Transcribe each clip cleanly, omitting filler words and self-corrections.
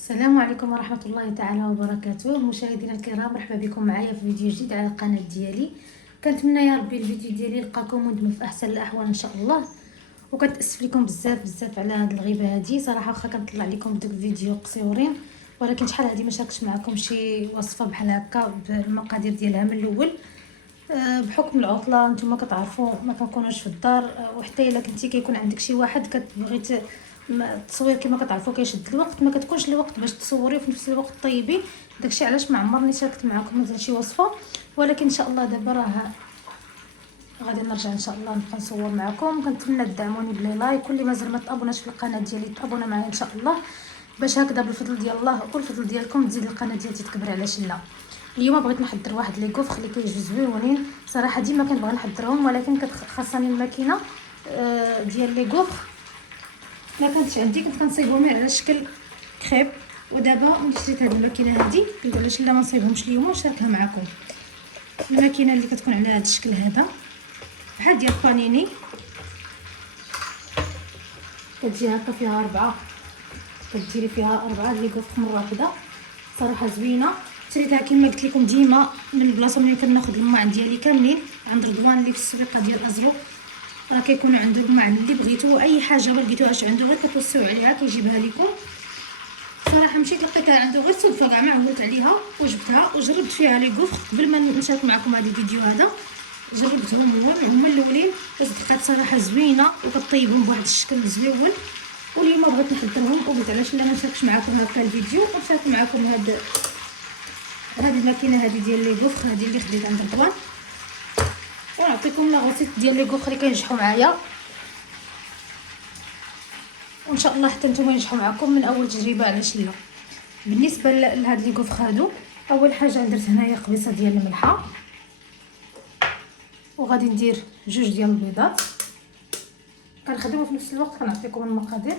السلام عليكم ورحمة الله تعالى وبركاته. مشاهدينا الكرام، مرحبا بكم معايا في فيديو جديد على القناة ديالي. كنتمنى يا ربي الفيديو ديالي يلقاكم وانتم في احسن الاحوال ان شاء الله. وكنتاسف لكم بزاف على هاد الغيبه هادي صراحه، واخا كنطلع لكم دوك الفيديو قصيرين، ولكن شحال هادي ما شاركتش معكم شي وصفه بحال هكا بالمقادير ديالها من الاول. بحكم العطله نتوما كتعرفوا ما كنكونوش في الدار، وحتى الا كنتي كيكون عندك شي واحد كتبغي التصوير كما كتعرفوا كيشد الوقت، ما كتكونش الوقت باش تصوري وفي نفس الوقت طيبي. داكشي علاش ما عمرني شاركت معكم مثلا شي وصفه، ولكن ان شاء الله دابا راه غادي نرجع ان شاء الله نبقى نصور معكم. كنتمنى تدعموني بلي لايك، واللي مازال ما تابوناش في القناه ديالي تابونا معايا ان شاء الله، باش هكذا بالفضل ديال الله والفضل ديالكم تزيد القناه ديالي تكبر على شله. اليوم بغيت نحضر واحد لي كوفخ اللي كيجيو زويونين صراحه، ديما كنبغي نحضرهم ولكن خاصني الماكينه ديال لي كوفخ ما كانتش عندي، كنت كنصايبهم على شكل كريب. ودابا ملي شريت هاد الماكينه هادي قلت علاش لا ما نصايبهمش اليوم ونشاركها معكم. الماكينه اللي كتكون على هاد الشكل هذا بحال ديال بانيني، كتجي هكا فيها 4، كديري فيها 4 لي كوفخ مره واحده. صراحه زوينه، شريتها كما قلت لكم ديما من البلاصه ملي كناخذ الماعن ديالي كاملين عند رضوان اللي في السويقه ديال ازرو. راه كيكونوا عنده الماعن اللي بغيتو، اي حاجه ما لقيتوهاش عنده غير كتوصيو عليها كيجيبها لكم. صراحه مشيت لقيتها عنده غير صدفه، كاع ما عملت عليها وجبتها وجربت فيها لي كوفخ قبل ما نشارك معكم هذا الفيديو هذا. جربتهم هما الاولين وصدقات صراحه زوينه وكطيبهم بواحد الشكل زويون. واليوم بغيت نحضرهم وقلت علاش لا ما نشاركش معكم هكا الفيديو ونشارك معكم هاد الماكينه هذه ديال لي كوفخ هذه اللي خديت عند رضوان، ونعطيكم لا غوسيت ديال لي كوفخ اللي كينجحوا معايا، وان شاء الله حتى نتوما ينجحوا معكم من اول تجربه على شله. بالنسبه لهاد لي كوفخ هادو، اول حاجه درت هنايا قبيصه ديال الملحه، وغادي ندير 2 ديال البيضات. كنخدموا في نفس الوقت كنعطيكم المقادير.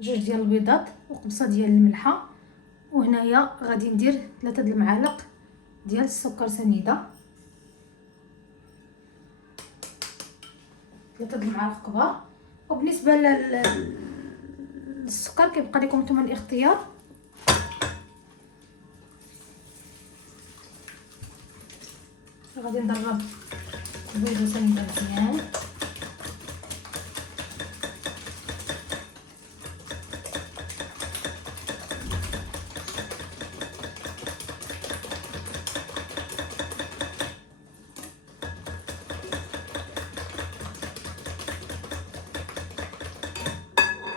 جوج ديال البيضات وقبصه ديال الملحه، وهنايا غادي ندير 3 د المعالق ديال السكر سنيده، 3 د المعالق كبار. وبالنسبه للسكر كيبقى لكم نتوما الاختيار. غادي نضرب البيض سنيده مزيان،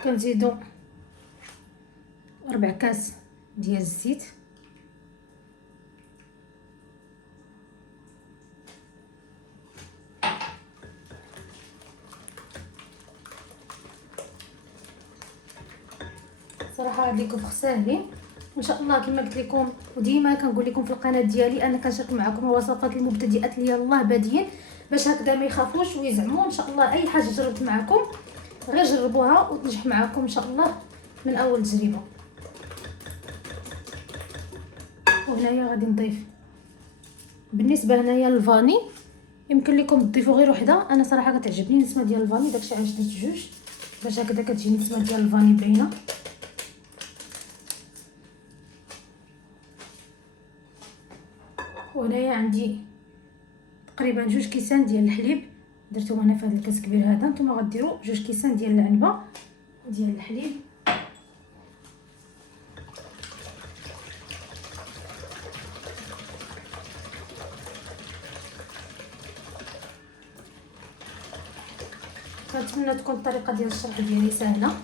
كنزيدو 4 كاس ديال الزيت، صراحه هاد لي كوفخ ساهلين ان شاء الله كما قلت لكم، وديما كنقول لكم في القناه ديالي انا كنشارك معكم الوصفات المبتدئات اللي يلاه بادين، باش هكذا ما يخافوش ويزعموا. ان شاء الله اي حاجه جربت معكم غير جربوها وتنجح معكم ان شاء الله من اول تجربه. وهنايا غادي نضيف بالنسبه هنايا الفاني، يمكن لكم تضيفوا غير وحده، انا صراحه كتعجبني النسمه ديال الفاني، داكشي علاش درت 2 باش هكذا كتجي النسمه ديال الفاني باينه. وهنايا عندي تقريبا 2 كيسان ديال الحليب درتهم انا في هذا الكاس كبير هذا. نتوما غديروا 2 كيسان ديال العنبه ديال الحليب، كنتمنى تكون الطريقه ديال الشرح ديالي سهله.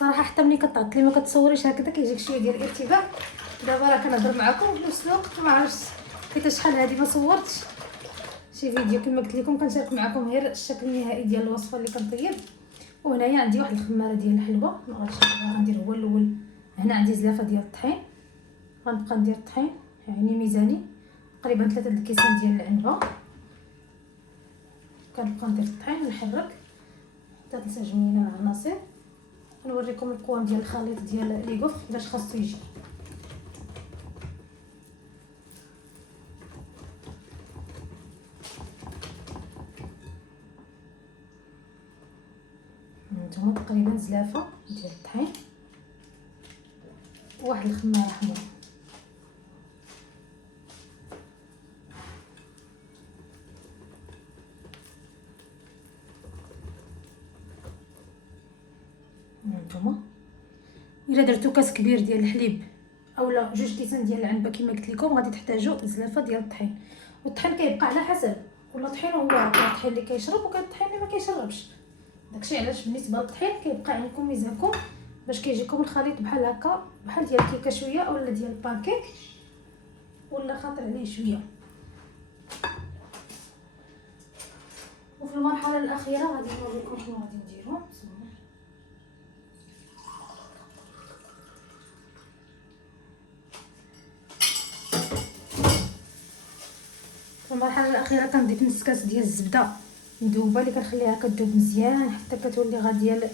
صراحه حتى ملي كتعطلي ما كتصوريش هكذا كيجيك شويه ديال الارتباك. دابا راه كنهضر معكم وفي نفس الوقت ما عرفتش حيت شحال هادي ما صورتش شي فيديو. كما قلت لكم كنشارك معكم غير الشكل النهائي ديال الوصفه اللي كنطيب. وهنايا عندي واحد الخماره ديال الحلوه، ما غاديش غندير هو الاول. هنا عندي زلافه ديال الطحين، غنبقى ندير الطحين يعني ميزاني تقريبا 3 د الكيسان ديال العنبه. كنبقى ندير الطحين ونحرك حتى تنسجم لينا العناصر. نوريكم القوام ديال الخليط ديال لي غوف كيفاش خاصو يجي. هانتوما تقريبا زلافه ديال الطحين وواحد الخماره حمراء. هانتوما الا درتو كاس كبير ديال الحليب اولا 2 كيسان ديال العنبه كما قلت لكم غادي تحتاجوا زلافه ديال الطحين. والطحين كيبقى على حسب، ولا طحين هو كاين الطحين اللي كيشرب وكاين الطحين اللي ما كيشربش. داكشي علاش بالنسبه للطحين كيبقى عندكم ميزانكم باش كيجيكم الخليط بحال هكا، بحال ديال الكيكه شويه اولا ديال البانكيك ولا خاطر عليه شويه. وفي المرحله الاخيره غادي نوريكم شنو غادي نديرو. بسم الله. في المرحله الاخيره كنضيف نص كاس ديال الزبده مذوبه اللي كنخليها كذوب مزيان حتى كتولي غاديه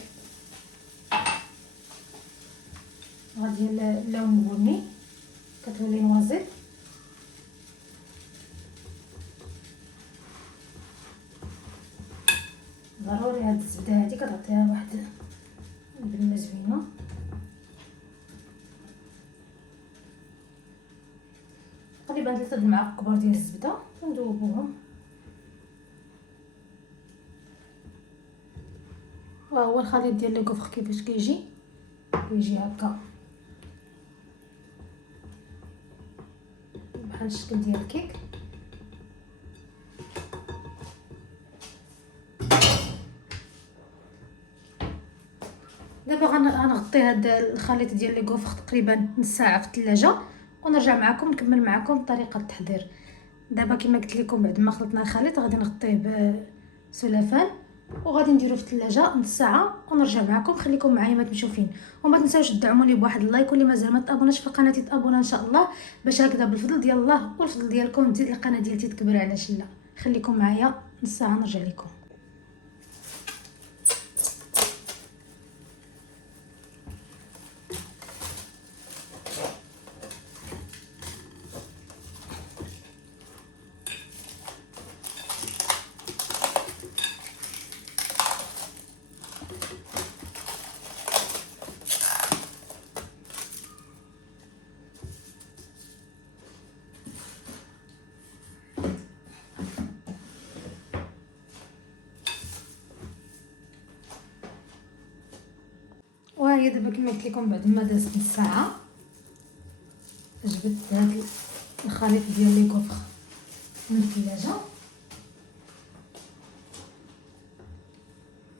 اللون البني، كتولي نوازل. ضروري هاد الزبده هادي كتعطيها واحد البنه زوينه. تقريبا 3 المعالق كبار ديال الزبده ونذوبوهم. وهو الخليط ديال لي كوفر كيفاش كيجي هكا بحال الشكل ديال الكيك. دابا غنغطي هذا الخليط ديال لي كوفر تقريبا نص ساعه في الثلاجه ونرجع معكم نكمل معكم طريقه التحضير. دابا كما قلت لكم بعد ما خلطنا الخليط غادي نغطيه بسلافان وغادي نديرو في الثلاجه نص ساعه ونرجع معكم. خليكم معايا ما تمشيو فين، وما تنساوش تدعموني بواحد اللايك، واللي مازال ما تابوناش في القناه تابونا ان شاء الله باش هكذا بالفضل ديال الله والفضل ديالكم تزيد القناه ديالتي تكبر. علاش لا؟ خليكم معايا نص ساعه نرجع لكم. وهي دابا كما قلت لكم بعد ما دازت نص ساعه جبت هذا الخليط ديال لي كوفر من الثلاجه.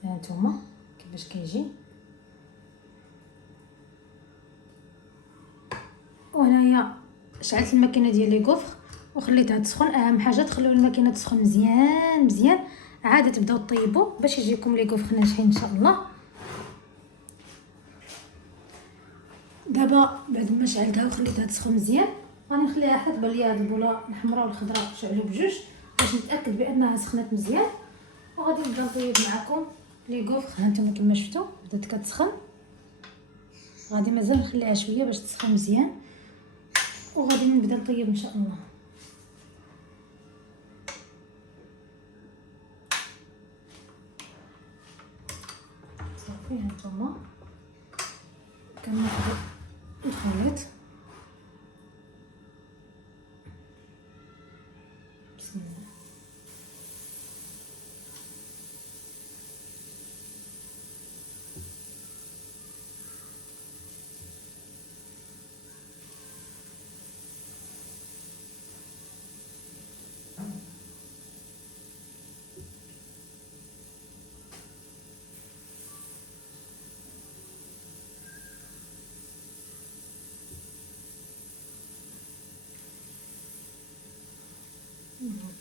هانتوما كيفاش كيجي. وهنايا شعلت الماكينه ديال لي كوفر وخليتها تسخن. اهم حاجه تخليو الماكينه تسخن مزيان مزيان عاد تبداو طيبوا باش يجيكم لي كوفر ناجحين ان شاء الله. دابا بعد ما شعلتها وخليتها تسخن مزيان غادي نخليها حتى تبان ليا هاد البوله الحمراء والخضراء شعلوا بجوج باش نتاكد بانها سخنت مزيان. وغادي نبدا نطيب معكم لي كوفر. هانتوما كما شفتوا بدات كتسخن، غادي مازال نخليها شويه باش تسخن مزيان وغادي نبدا نطيب ان شاء الله. صافي هانتوما كناخذ الخليط. بسم الله.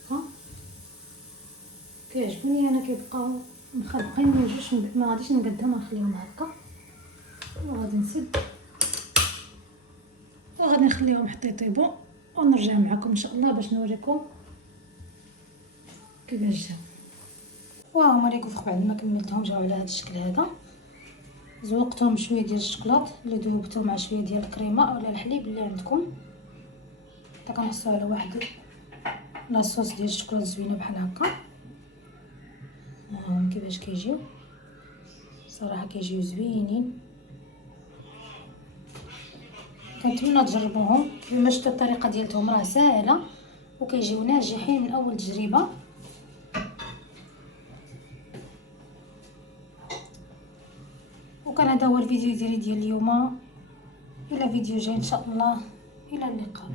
هكا كيعجبني انا كيبقاو مخلقين ما يجوش ما غاديش نقدهم نخليهم هكا وغادي نسد وغادي نخليهم حتى يطيبوا ونرجع معكم ان شاء الله باش نوريكم كيفاش جاو. وهما لي كوفر بعد ما كملتهم جاو على هذا الشكل هذا. زوقتهم بشويه ديال الشكلاط اللي ذوبته مع شويه ديال الكريمه اولا الحليب اللي عندكم. حتى كنحصلوا على واحد لاصوص ديال الشكلاط زوينه بحال هكا. هاهم كيفاش كيجيو، صراحه كيجيو زوينين. كنتمنى تجربوهم. كما شفتوا الطريقه ديالتهم راه ساهله وكيجيو ناجحين من اول تجربه. وكان هذا هو الفيديو ديالي ديال اليوم. الى فيديو جاي ان شاء الله. الى اللقاء.